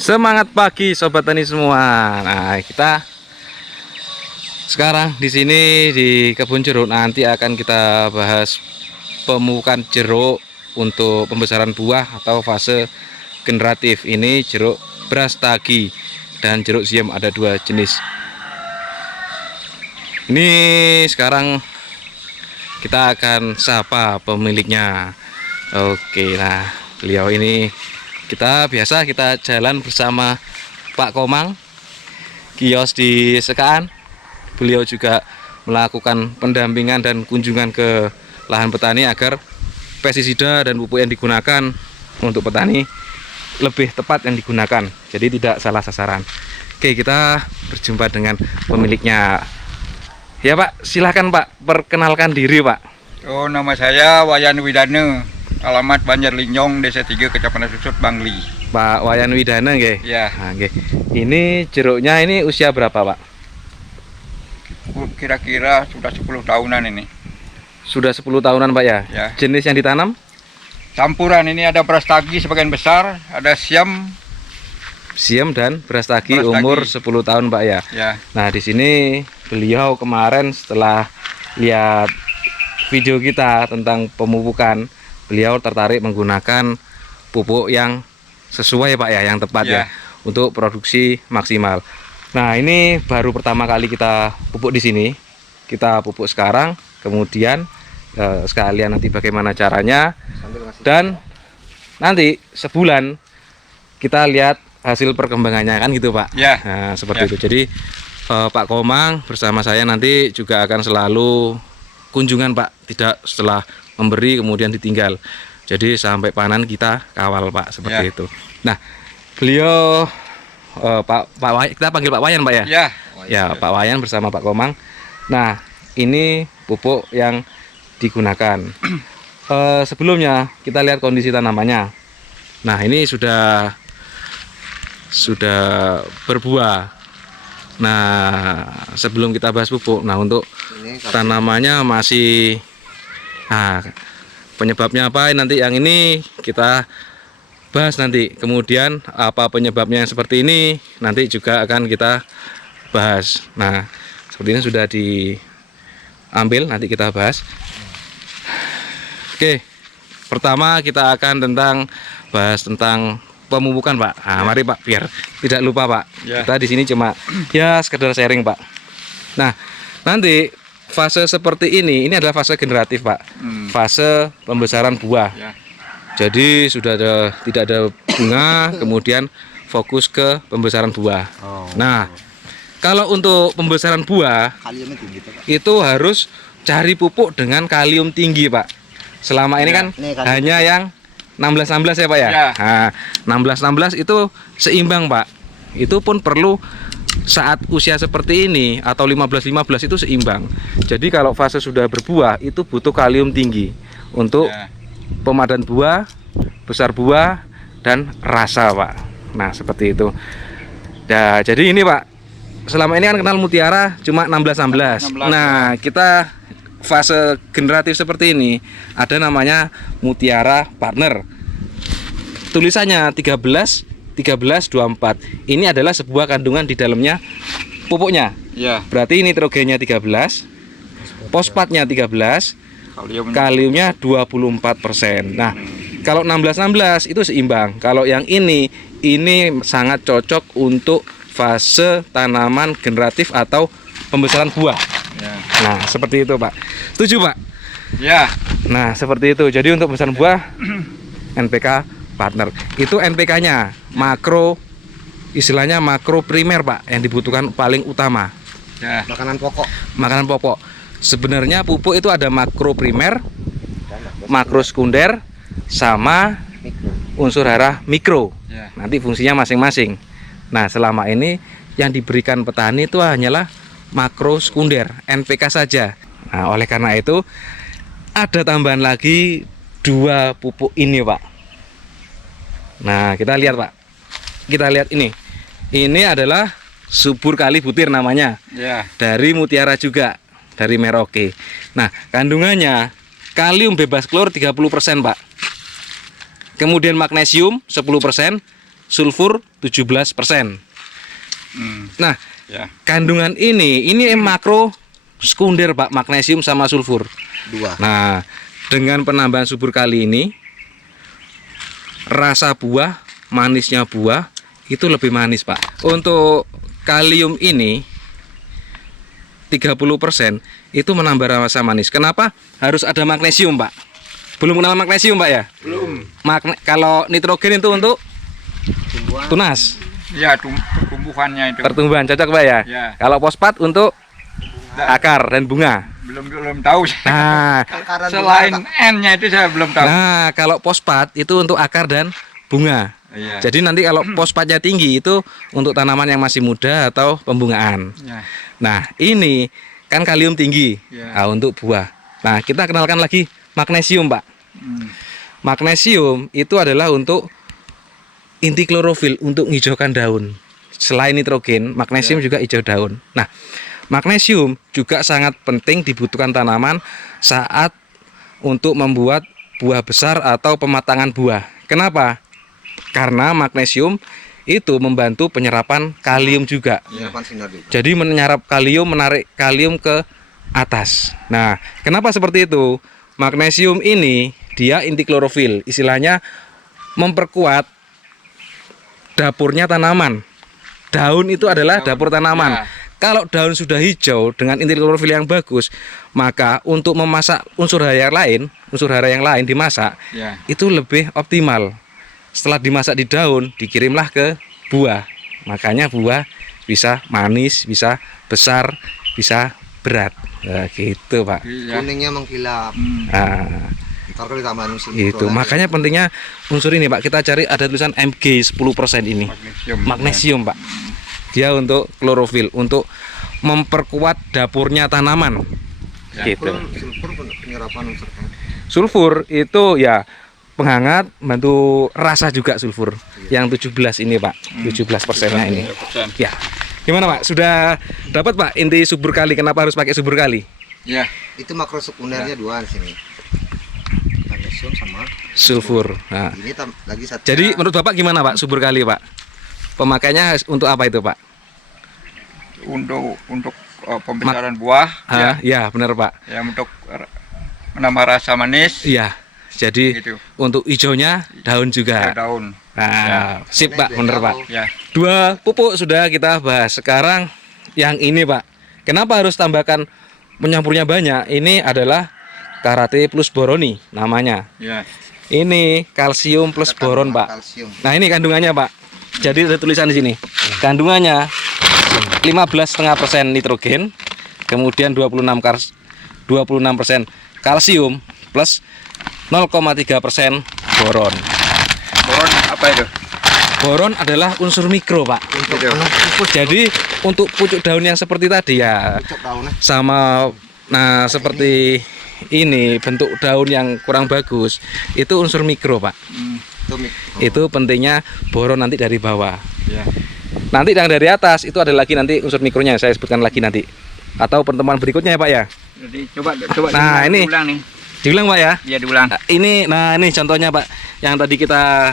Semangat pagi sobat tani semua. Nah, kita sekarang di sini di kebun jeruk, nanti akan kita bahas pemupukan jeruk untuk pembesaran buah atau fase generatif. Ini jeruk Brastagi dan jeruk siam, ada dua jenis. Ini sekarang kita akan sapa pemiliknya. Oke, nah beliau ini kita jalan bersama Pak Komang, kios di Sekaan. Beliau juga melakukan pendampingan dan kunjungan ke lahan petani agar pestisida dan pupuk yang digunakan untuk petani lebih tepat yang digunakan, jadi tidak salah sasaran. Oke, kita berjumpa dengan pemiliknya. Ya Pak, silahkan Pak, perkenalkan diri Pak. Oh, nama saya Wayan Widana, alamat Banjarlinjong, Desa 3, Kecamatan Susut, Bangli. Pak Wayan Widana nggih. Ya. Nah, nggih. Ini jeruknya ini usia berapa Pak? Kira-kira sudah 10 tahunan ini. Sudah 10 tahunan Pak ya? Ya. Jenis yang ditanam? Campuran, ini ada Brastagi sebagian besar, ada siam. Siam dan Brastagi, Brastagi. umur 10 tahun Pak ya. Ya. Nah, di sini beliau kemarin setelah lihat video kita tentang pemupukan, beliau tertarik menggunakan pupuk yang sesuai Pak ya, yang tepat ya, untuk produksi maksimal. Nah, ini baru pertama kali kita pupuk di sini. Kita pupuk sekarang, kemudian sekalian nanti bagaimana caranya, dan nanti sebulan kita lihat hasil perkembangannya, kan gitu Pak. Ya. Nah, seperti itu. Jadi Pak Komang bersama saya nanti juga akan selalu kunjungan Pak, tidak setelah memberi kemudian ditinggal. Jadi sampai panen kita kawal Pak, seperti itu. Nah, beliau Pak Wayan, kita panggil Pak Wayan Pak ya? Ya. Ya, Pak Wayan bersama Pak Komang. Nah, ini pupuk yang digunakan. Sebelumnya kita lihat kondisi tanamannya. Nah, ini sudah berbuah. Nah, sebelum kita bahas pupuk, nah untuk tanamannya masih, nah penyebabnya apa nanti yang ini kita bahas nanti. Kemudian apa penyebabnya yang seperti ini nanti juga akan kita bahas. Nah, seperti ini sudah diambil, nanti kita bahas. Oke, pertama kita akan bahas tentang pemupukan Pak. Nah, mari Pak, biar tidak lupa Pak. Ya. Kita di sini cuma ya sekedar sharing Pak. Nah, nanti fase seperti ini adalah fase generatif Pak. Fase pembesaran buah. Ya. Jadi sudah tidak ada bunga, kemudian fokus ke pembesaran buah. Nah, kalau untuk pembesaran buah itu harus cari pupuk dengan kalium tinggi Pak. Selama ini kan hanya yang 16-16 ya Pak ya? Ya. Nah, 16-16 itu seimbang Pak. Itu pun perlu saat usia seperti ini atau 15-15 itu seimbang. Jadi kalau fase sudah berbuah itu butuh kalium tinggi untuk pemadan buah, besar buah, dan rasa Pak. Nah, seperti itu. Nah, jadi ini Pak, selama ini kan kenal mutiara cuma 16-16. Nah, kita fase generatif seperti ini ada namanya mutiara partner, tulisannya 13-24. Ini adalah sebuah kandungan di dalamnya pupuknya. Ya. Berarti nitrogennya 13, fosfatnya 13, kaliumnya 24%. Nah, kalau 16-16 itu seimbang. Kalau yang ini sangat cocok untuk fase tanaman generatif atau pembesaran buah. Ya. Nah, seperti itu Pak. Setuju Pak? Ya. Nah, seperti itu. Jadi untuk pembesaran buah NPK partner. Itu NPK-nya makro, istilahnya makro primer Pak, yang dibutuhkan paling utama. Ya. Makanan pokok. Sebenarnya pupuk itu ada makro primer, makro sekunder, sama unsur hara mikro. Ya. Nanti fungsinya masing-masing. Nah, selama ini yang diberikan petani itu hanyalah makro sekunder, NPK saja. Nah, oleh karena itu ada tambahan lagi 2 pupuk ini Pak. Nah, kita lihat Pak. Kita lihat ini. Ini adalah subur kali butir namanya. Ya. Dari mutiara juga, dari Merauke. Nah, kandungannya kalium bebas klor 30% Pak. Kemudian magnesium 10%, sulfur 17%. Nah, Ya. kandungan ini makro sekunder Pak, magnesium sama sulfur. Dua. Nah, dengan penambahan subur kali ini, rasa buah, manisnya buah itu lebih manis Pak. Untuk kalium ini 30% itu menambah rasa manis. Kenapa harus ada magnesium Pak? Belum kenal magnesium Pak ya? Belum. Kalau nitrogen itu untuk Tumbuhan. tunas, Ya, pertumbuhannya itu. pertumbuhan, cocok Pak ya? Ya. Kalau fosfat untuk akar dan bunga. Belum tahu. Nah, Akaran Selain bunga, N-nya itu saya belum tahu. nah kalau fosfat itu untuk akar dan bunga. Iya. Jadi nanti kalau fosfatnya tinggi itu untuk tanaman yang masih muda atau pembungaan. Ya. Nah, ini kan kalium tinggi, Ya. nah, untuk buah. Nah, kita kenalkan lagi magnesium, Pak. Magnesium itu adalah untuk inti klorofil, untuk menghijaukan daun. Selain nitrogen, magnesium juga hijau daun. Nah, magnesium juga sangat penting dibutuhkan tanaman saat untuk membuat buah besar atau pematangan buah. Kenapa? Karena magnesium itu membantu penyerapan kalium juga. penyerapan sinar juga. Jadi menyerap kalium, menarik kalium ke atas. Nah, kenapa seperti itu? Magnesium ini dia inti klorofil, istilahnya memperkuat dapurnya tanaman. Daun itu adalah dapur tanaman. Ya. Kalau daun sudah hijau dengan inti klorofil yang bagus, maka untuk memasak unsur hara yang lain dimasak, Ya. itu lebih optimal. Setelah dimasak di daun, dikirimlah ke buah. Makanya buah bisa manis, bisa besar, bisa berat. Nah, gitu Pak. Iya. Kuningnya mengkilap. Nah, Ntar kalau ditambahin unsur itu mikro lagi. makanya pentingnya unsur ini Pak. Kita cari ada tulisan Mg 10% ini. Magnesium Pak. Dia untuk klorofil, untuk memperkuat dapurnya tanaman. Ya. Gitu. Sulfur penyerapan unsur N. Sulfur itu ya penghangat, bantu rasa juga sulfur. Yang 17 ini Pak, 17%-nya ini. Ya. Gimana Pak? Sudah dapat Pak inti subur kali? Kenapa harus pakai subur kali? Ya. Itu makro sekundernya dua di sini. Magnesium sama Sulfur. Nah, ini lagi satu. jadi menurut Bapak gimana Pak subur kali Pak? Pemakainya untuk apa itu Pak? Untuk pembesaran buah. Ya. Ya benar Pak. Ya, untuk menambah rasa manis. Iya. Jadi Gitu. untuk hijaunya daun Ya, juga. daun. Nah, sip Pak, bener Pak. Ya. Dua pupuk sudah kita bahas. Sekarang yang ini Pak. Kenapa harus tambahkan penyampurnya banyak? Ini adalah Karate plus boroni namanya. Ya. Ini kalsium plus boron Pak. Kalsium. Nah ini kandungannya Pak. Jadi ada tulisan di sini. Kandungannya 15,5% nitrogen, kemudian 26% kalsium plus 0,3% boron. Boron apa itu? Boron adalah unsur mikro Pak. Untuk Gitu. Jadi untuk pucuk daun yang seperti tadi ya, pucuk daunnya. sama nah seperti ini bentuk daun yang kurang bagus, itu unsur mikro Pak. Itu Itu pentingnya boron nanti dari bawah. Ya. Nanti yang dari atas itu ada lagi nanti unsur mikronya, saya sebutkan lagi nanti. Atau pertemuan berikutnya ya Pak ya. Jadi coba Nah, ini. diulang nih. Diulang Pak ya. Ya, diulang. Nah ini contohnya Pak, yang tadi kita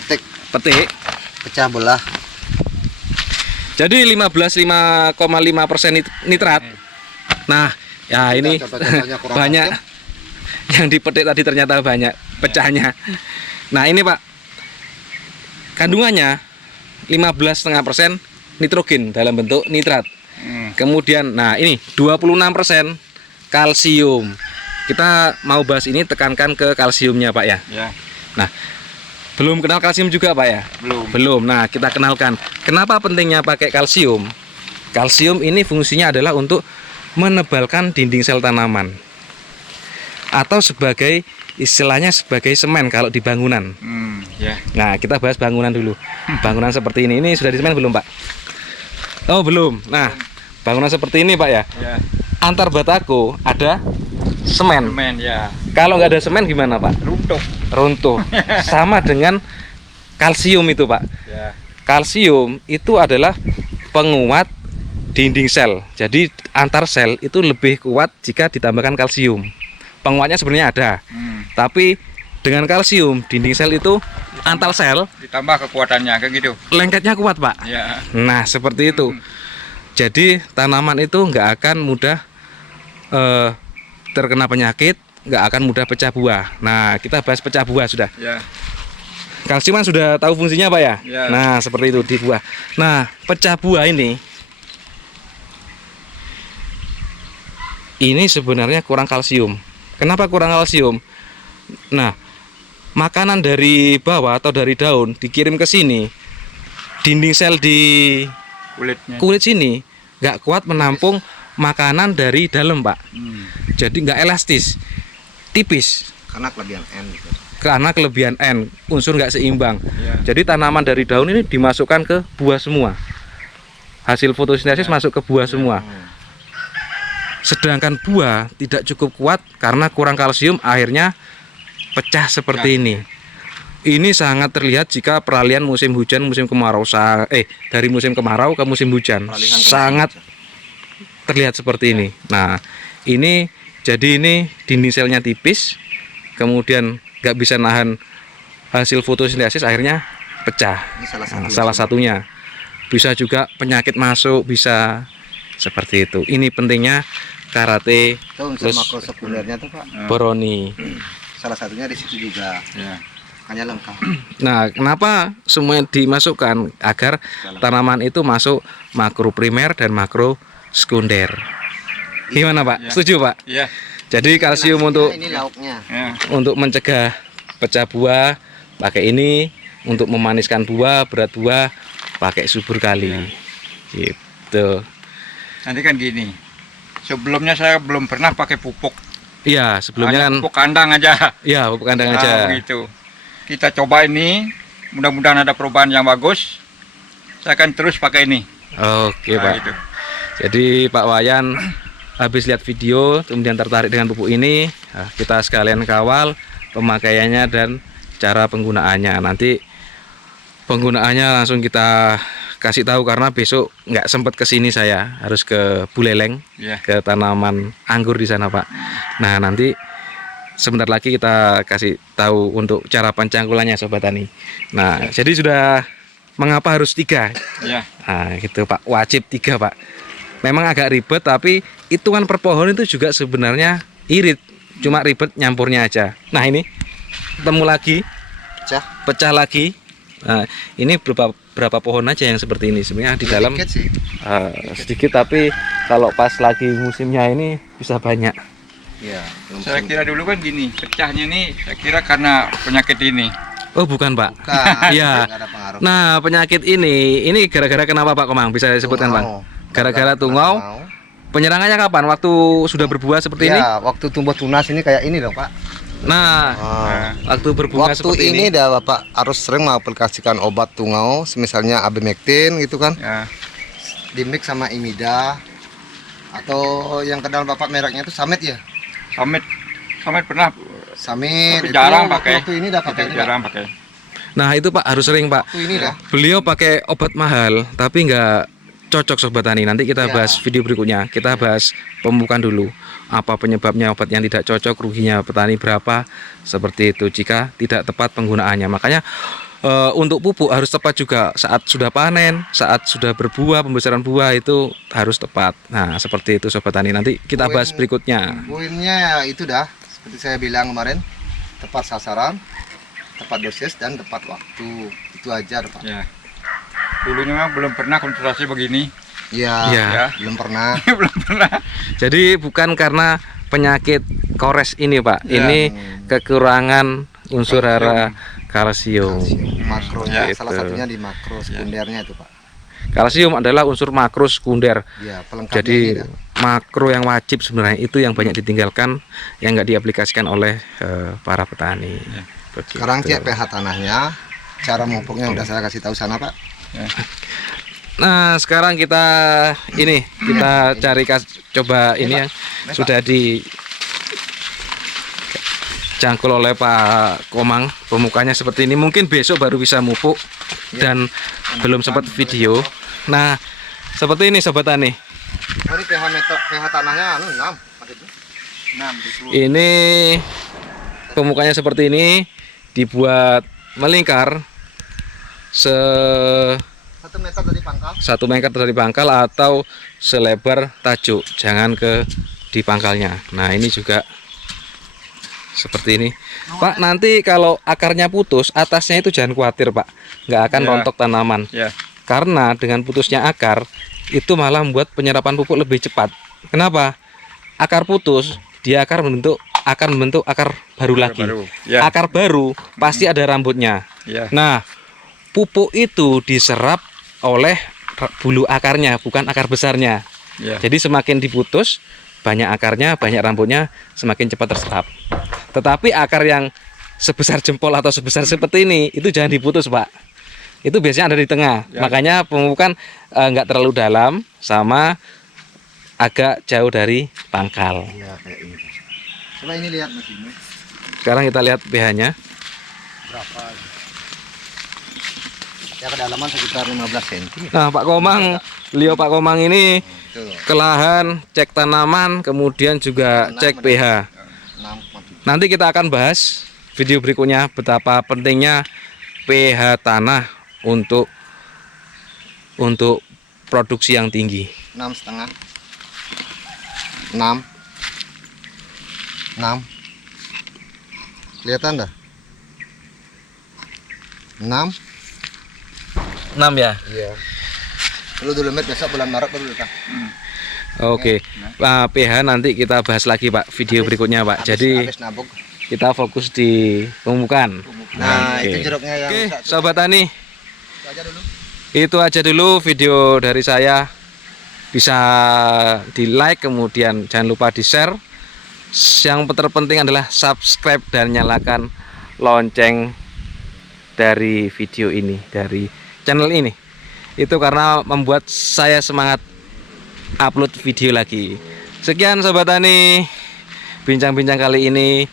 petik petik. pecah belah. Jadi 15,5% nitrat. Nah, ya ini Contoh-contohnya kurang banyak yang dipetik tadi ternyata banyak pecahnya. Nah, ini Pak. Kandungannya 15,5% nitrogen dalam bentuk nitrat. Kemudian nah ini 26% kalsium. Kita mau bahas ini, tekankan ke kalsiumnya Pak ya. Ya. Nah, belum kenal kalsium juga Pak ya? Belum. Belum. Nah, kita kenalkan. Kenapa pentingnya pakai kalsium? Kalsium ini fungsinya adalah untuk menebalkan dinding sel tanaman. Atau sebagai istilahnya sebagai semen kalau di bangunan. Ya. Nah, kita bahas bangunan dulu. Bangunan seperti ini sudah disemen belum, Pak? Oh, belum. Nah, bangunan seperti ini, Pak ya. Ya. Antar batako ada semen. Semen ya. Kalau nggak ada semen gimana, Pak? Runtuh. Runtuh. Sama dengan kalsium itu, Pak. Ya. Kalsium itu adalah penguat dinding sel. Jadi antar sel itu lebih kuat jika ditambahkan kalsium. Penguatnya sebenarnya ada, tapi dengan kalsium dinding sel itu antal sel Ditambah kekuatannya kayak gitu. lengketnya kuat Pak. Ya. Nah seperti itu. Jadi tanaman itu nggak akan mudah terkena penyakit, nggak akan mudah pecah buah. Nah kita bahas pecah buah sudah. Ya. Kalsium kan sudah tahu fungsinya Pak ya. Ya. Nah seperti itu di buah. Nah pecah buah ini sebenarnya kurang kalsium. Kenapa kurang kalsium? Nah makanan dari bawah atau dari daun dikirim ke sini, dinding sel di Kulitnya. kulit sini nggak kuat menampung makanan dari dalam Pak. Jadi nggak elastis, tipis Karena kelebihan N gitu. karena kelebihan N, unsur nggak seimbang. Ya. Jadi tanaman dari daun ini dimasukkan ke buah semua, hasil fotosintesis masuk ke buah semua. Sedangkan buah tidak cukup kuat karena kurang kalsium, akhirnya pecah seperti ini. Ini sangat terlihat jika peralihan musim hujan, musim kemarau, dari musim kemarau ke musim hujan, Peralihan ke sangat musim hujan. terlihat seperti ini. Nah, ini jadi ini dinding selnya tipis, kemudian nggak bisa nahan hasil fotosintesis, akhirnya pecah. Ini salah Nah, satu. salah satunya. Bisa juga penyakit masuk, bisa seperti itu. Ini pentingnya karate Itu unsur plus makro sekundernya tuh Pak. boroni. Salah satunya di situ juga. Ya. Makanya lengkap. Nah, kenapa semua dimasukkan agar tanaman itu masuk makro primer dan makro sekunder. Gimana Pak? Ya. Setuju Pak? Iya. Jadi kalsium Nasinya untuk ini lauknya. Ya. untuk mencegah pecah buah pakai ini, untuk memaniskan buah, berat buah pakai subur kali. Gitu. Nanti kan gini. Sebelumnya saya belum pernah pakai pupuk. Iya, sebelumnya Hanya kan pupuk kandang aja. ya pupuk kandang Nah, aja. begitu. Kita coba ini, mudah-mudahan ada perubahan yang bagus. Saya akan terus pakai ini. Oke, Nah, Pak. gitu. Jadi Pak Wayan habis lihat video kemudian tertarik dengan pupuk ini, nah, kita sekalian kawal pemakaiannya dan cara penggunaannya. Nanti penggunaannya langsung kita kasih tahu karena besok nggak sempat ke sini, saya harus ke Buleleng, Ya. ke tanaman anggur di sana Pak. Nah nanti sebentar lagi kita kasih tahu untuk cara pencangkulannya Sobat Tani. Nah jadi sudah mengapa harus 3? Ya. Nah gitu Pak, wajib 3 Pak. Memang agak ribet tapi hitungan per pohon itu juga sebenarnya irit, cuma ribet nyampurnya aja. Nah ini ketemu lagi, pecah lagi. Nah ini berapa pohon aja yang seperti ini sebenarnya di dalam Sedikit sih. sedikit, tapi kalau pas lagi musimnya ini bisa banyak. Iya. Saya kira dulu kan gini, pecahnya nih saya kira karena penyakit ini. Oh bukan Pak. Bukan. Iya. Nggak ada pengaruh. Nah penyakit ini gara-gara kenapa Pak Komang, bisa disebutkan Bang? Gara-gara tungau. Penyerangannya kapan? Waktu sudah berbuah seperti ini? Ya, waktu tumbuh tunas ini kayak ini loh Pak. Nah, waktu berbunga Waktu seperti ini dah Bapak harus sering mengaplikasikan obat tungau, misalnya abimectin gitu kan, Ya. dimix sama imida, atau yang kenal Bapak mereknya itu Summit ya? Summit pernah, Summit. tapi itu jarang pakai. Waktu ini dah pakai ini. Jarang pakai. Nah itu Pak harus sering Pak. Waktu ini dah. Beliau pakai obat mahal tapi nggak cocok Sobat Tani. Nanti kita Ya. bahas video berikutnya. Kita bahas pembukaan dulu. Apa penyebabnya obat yang tidak cocok, ruginya petani berapa, seperti itu jika tidak tepat penggunaannya. Makanya untuk pupuk harus tepat juga. Saat sudah panen, saat sudah berbuah, pembesaran buah itu harus tepat. Nah seperti itu Sobat Tani. Nanti kita bahas berikutnya. Poinnya itu dah, seperti saya bilang kemarin, tepat sasaran, tepat dosis dan tepat waktu. Itu aja Pak. Ya. Dulunya memang belum pernah konsentrasi begini. Iya. Ya. Belum pernah. Belum pernah. Jadi bukan karena penyakit kores ini Pak. Ya. Ini kekurangan unsur hara kalsium. Makronya Gitu. salah satunya di makro sekundernya itu Pak. Kalsium adalah unsur makro sekunder. Ya, pelengkapnya ini Jadi dah. makro yang wajib sebenarnya itu yang banyak ditinggalkan, yang nggak diaplikasikan oleh para petani. Begitu. Sekarang cek pH tanahnya, cara memupuknya udah saya kasih tahu sana Pak. Nah sekarang kita cari coba ini yang sudah dijangkul oleh Pak Komang. Pemukanya seperti ini. Mungkin besok baru bisa mupuk dan belum sempat video. Nah seperti ini Sobat Tani. Oh, ini pH tanahnya 6 Pak itu. 6 di seluruh. Ini pemupukannya seperti ini, dibuat melingkar 1 meter dari pangkal. 1 meter dari pangkal atau selebar tajuk, jangan di pangkalnya. Nah ini juga seperti ini Pak. Nanti kalau akarnya putus, atasnya itu jangan khawatir Pak, nggak akan Ya. rontok tanaman. Ya. Karena dengan putusnya akar itu malah membuat penyerapan pupuk lebih cepat. Kenapa? Akar putus, dia akan membentuk akar baru lagi. Ya. Akar baru pasti ada rambutnya. Ya. Nah, pupuk itu diserap oleh bulu akarnya, bukan akar besarnya. Ya. Jadi semakin diputus, banyak akarnya, banyak rambutnya, semakin cepat terserap. Tetapi akar yang sebesar jempol atau sebesar seperti ini, itu jangan diputus Pak. Itu biasanya ada di tengah. Ya. Makanya pemupukan nggak terlalu dalam, sama agak jauh dari pangkal. Iya kayak ini. Coba ini lihat Mas ini. Sekarang kita lihat pH-nya. Berapa? Ya kedalaman sekitar 15 cm. Nah Pak Komang, beliau Pak Komang ini Tuh, ke lahan, cek tanaman, kemudian juga cek pH. 6,7. Nanti kita akan bahas video berikutnya betapa pentingnya pH tanah untuk produksi yang tinggi. 6,5. 6. Kelihatan dah? 6. 6 ya. Iya. Dulu Met, besok bulan Maret baru datang. Oke. Nah, pH nanti kita bahas lagi Pak, video berikutnya Pak. Jadi Habis nabung. kita fokus di pemupukan. Nah, Oke. itu jeruknya yang Oke, satu. Sobat Tani, Itu aja dulu. itu aja dulu video dari saya. Bisa di like, kemudian jangan lupa di share. Yang terpenting adalah subscribe dan nyalakan lonceng dari video ini, dari channel ini. Itu karena membuat saya semangat upload video lagi. Sekian Sobat Tani, bincang-bincang kali ini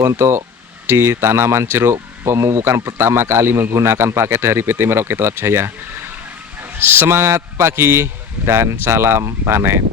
untuk di tanaman jeruk pemupukan pertama kali menggunakan paket dari PT Merauke Tetap Jaya. Semangat pagi dan salam panen.